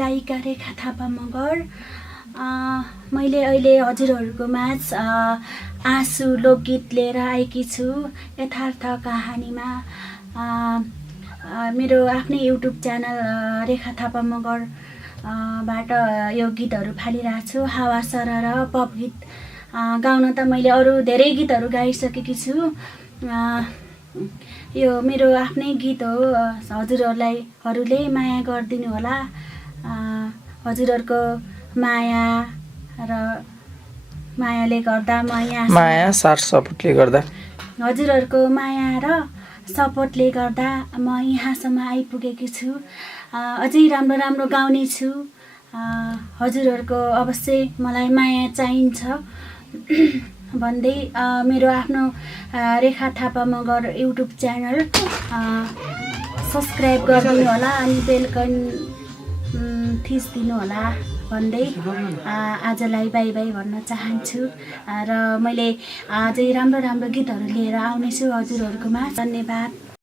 गायिका रेखा थापा मगर। मैले अहिले हजुरहरूको माझ आँसु लोकगीत लिएर आएकी छु। यथार्थ कहानीमा मेरो आफ्नै युट्युब च्यानल रेखा थापा मगर बाट यो गीतहरू फालिरहेको छु। हावा सरर पप गीत गाउन त मैले अरू धेरै गीतहरू गाइसकेकी छु। यो मेरो आफ्नै गीत हो। हजुरहरूले माया गरिदिनु होला। हजुरहरूको माया र मायाले गर्दा म यहाँ माया साथ सपोर्टले गर्दा हजुरहरूको माया र सपोर्टले गर्दा म यहाँसम्म आइपुगेकी छु। अझै राम्रो राम्रो गाउने छु। हजुरहरूको अवश्य मलाई माया चाहिन्छ भन्दै मेरो आफ्नो Rekha Thapa Magar YouTube channel subscribe गरिदिनु होला अनि बेलकन थिचिदिनु होला भन्दै आजलाई बाई बाई भन्न चाहन्छु। र मैले अझै राम्रो राम्रो गीतहरू लिएर आउनेछु हजुरहरूकोमा। धन्यवाद।